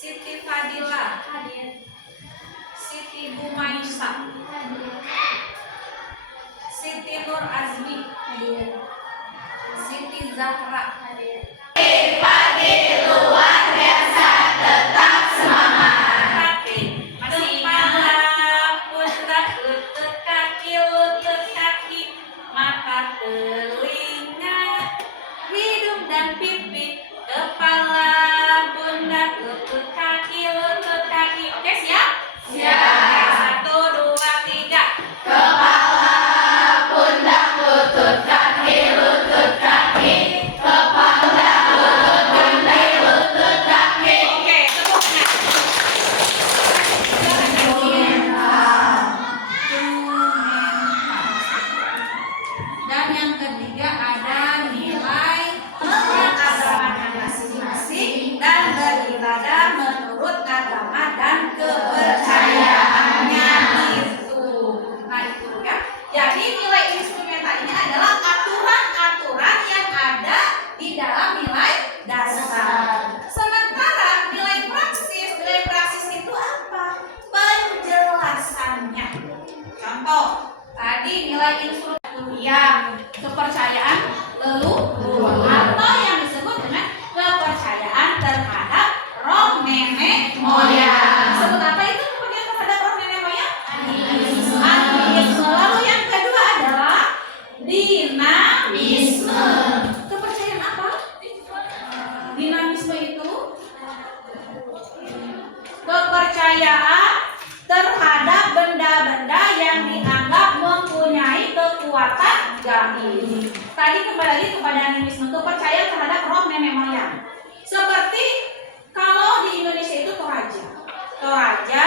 Siti Fadila, Siti Bumaisa, Siti Nur Azmi, Siti Zahra. Pagi luar biasa, tetap semangat. Kepala, pundak, lutut kaki, mata, telinga, hidung dan pipi. Kepala, pundak, lutut kaki. Oke, siap? Siap. 1, 2, 3. Kepala, pundak, lutut kaki. Kepala, lutut kaki. Oke, tepuknya. Dan yang ketiga ada nilai agama masing-masing dan beribadah menurut agama dan kepercayaannya itu. Nah itu ya. Jadi nilai instrumental ini adalah aturan-aturan yang ada di dalam nilai dasar. Sementara nilai praksis itu apa? Penjelasannya. Contoh, tadi nilai instrumental yang kepercayaan leluhur atau yang disebut dengan kepercayaan terhadap roh nenek moyang. Sebut apa itu kepercayaan terhadap roh nenek moyang? Animisme. Lalu yang kedua adalah dinamisme. Kepercayaan apa? Dinamisme itu kepercayaan terhadap benda-benda yang dianggap mempunyai kekuatan gaib. Tadi kembali lagi kepada animisme, kepercayaan terhadap roh nenek moyang. Seperti kalau di Indonesia itu Toraja,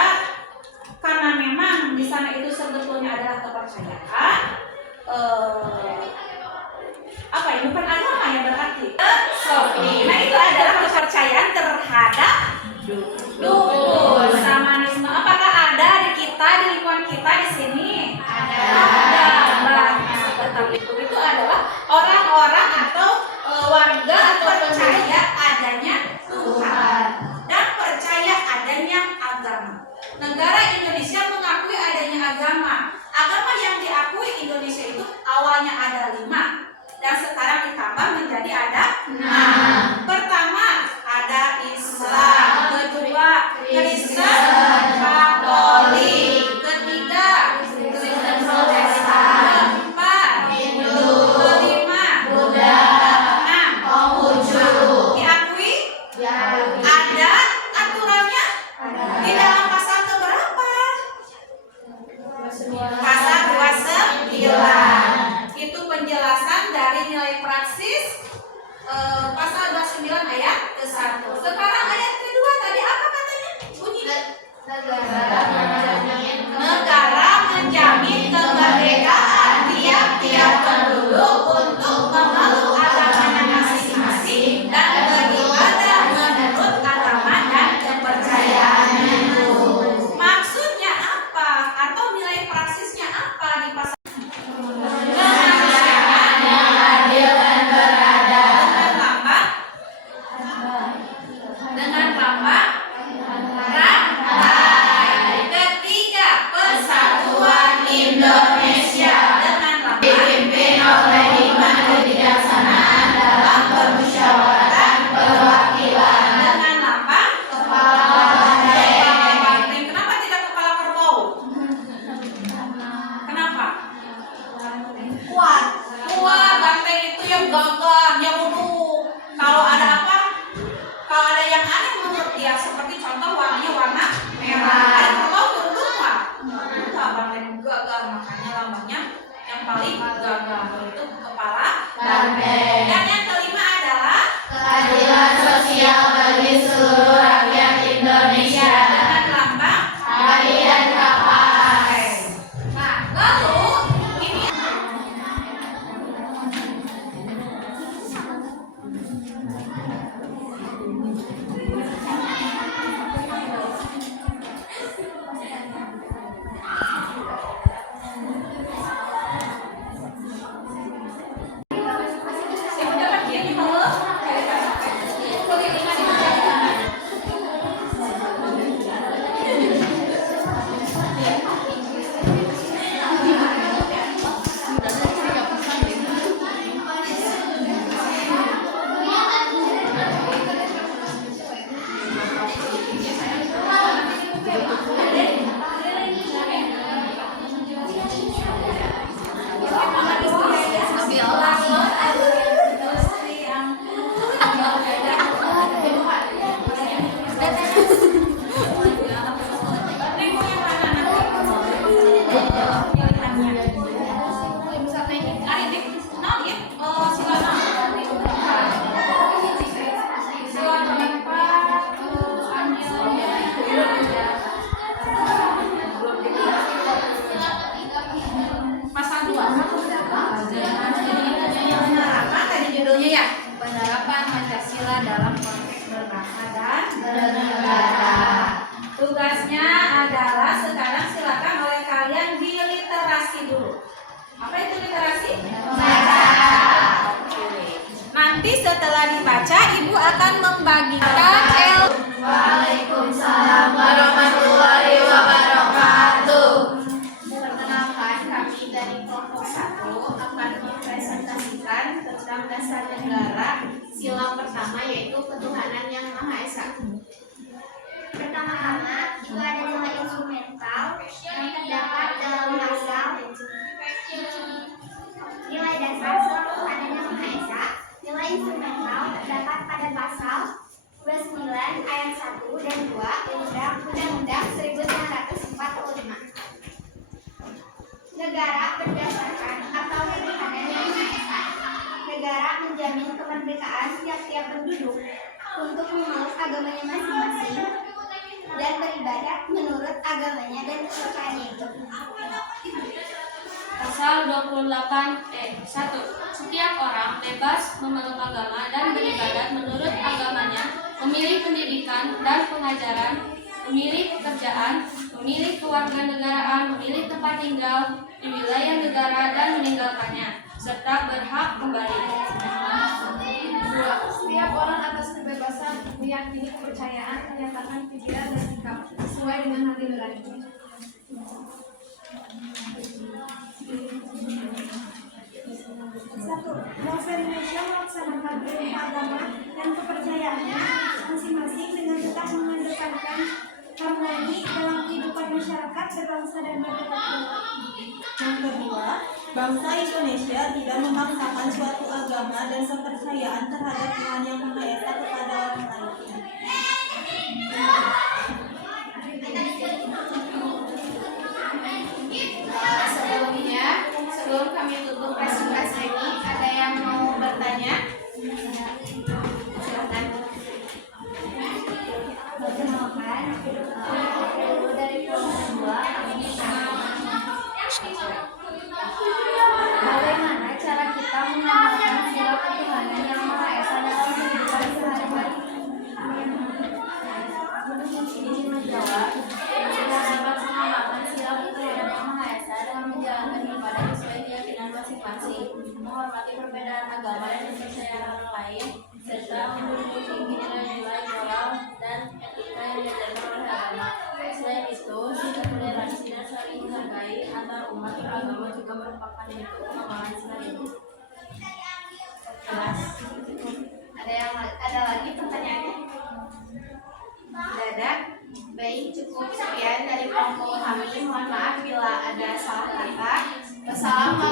karena memang di sana itu sebetulnya adalah kepercayaan apa ya, bukan agama ya berarti. Nah itu adalah kepercayaan terhadap dukun. Samanisme apakah ada di kita, di lingkungan kita di sini? Ada. Tetapi itu adalah orang-orang atau warga atau percaya adanya Tuhan dan percaya adanya agama. Negara Indonesia mengakui adanya agama. Agama yang diakui Indonesia itu awalnya ada 5 dan sekarang ditambah menjadi ada 6. Pertama ada Islam, kedua Kristen, Katolik, ketiga Kristen Protestan, keempat Hindu, kelima Buddha, keenam Konghucu. Diakui? Ada aturannya? Di dalam pasal keberapa? Pasal 29. Itu penjelasan dari nilai praksis pasal 29 ayat ke-1. Sekarang ayat kedua tadi apa katanya? Bunyi negara menjamin kemerdekaan tiap-tiap penduduk untuk memeluk agamanya masing-masing dan beribadah menurut agama dan kepercayaannya itu. setelah dibaca, Ibu akan membagikan Waalaikumsalam warahmatullahi wabarakatuh. Perkenalkan, kami dari kelompok 1 akan mempresentasikan tentang dasar negara sila pertama, yaitu ketuhanan yang Maha Esa. Pertama-tama, itu ada nilai instrumental yang terdapat dalam pasal nilai dasar sila ketuhanan yang Maha Esa. Nilai instrumental terdapat pada pasal 29 ayat 1 dan 2 Undang-Undang 1945. Negara berdasarkan atau ketuhanan yang Maha Esa. Negara menjamin kemerdekaan tiap-tiap penduduk untuk memeluk agamanya masing-masing dan beribadah menurut agamanya dan kepercayaannya itu. Pasal 28 1. Setiap orang bebas memeluk agama dan beribadat menurut agamanya, memilih pendidikan dan pengajaran, memilih pekerjaan, memilih kewarganegaraan, memilih tempat tinggal di wilayah negara dan meninggalkannya, serta berhak kembali. 2. Setiap orang atas kebebasan meyakini kepercayaan, menyatakan pikiran dan sikap sesuai dengan hati nurani. Satu, bangsa Indonesia melaksanakan ilmu agama dan kepercayaannya masing-masing dengan tetap mengedepankan harmoni dalam kehidupan masyarakat berbangsa dan bernegara. Yang kedua, bangsa Indonesia tidak memaksakan suatu agama dan kepercayaan terhadap Tuhan Yang Maha Esa kepada orang lain. Sebelum kami tutup presentasi ini, ada yang mau bertanya? Silakan. Perkenalkan, dari kelompok 2 bagaimana cara kita mengamalkan sila ketuhanan yang Maha Esa dalam kehidupan sehari-hari? Izin menjawab, kita dapat mengamalkan sila ketuhanan yang Maha Esa dalam menjalankan ibadah sesuai keyakinan masing-masing, menghormati perbedaan agama dan kepercayaan orang lain, serta menjunjung tinggi nilai-nilai moral dan etika yang diajarkan oleh agama. Selain itu, sikap toleransi dan saling menghargai antar umat beragama juga merupakan bentuk pengamalan sila ini. Jelas. Ada lagi pertanyaannya? Tidak ada. Baik, cukup sekian dari kelompok kami. Mohon maaf bila ada salah kata. Wassalamualaikum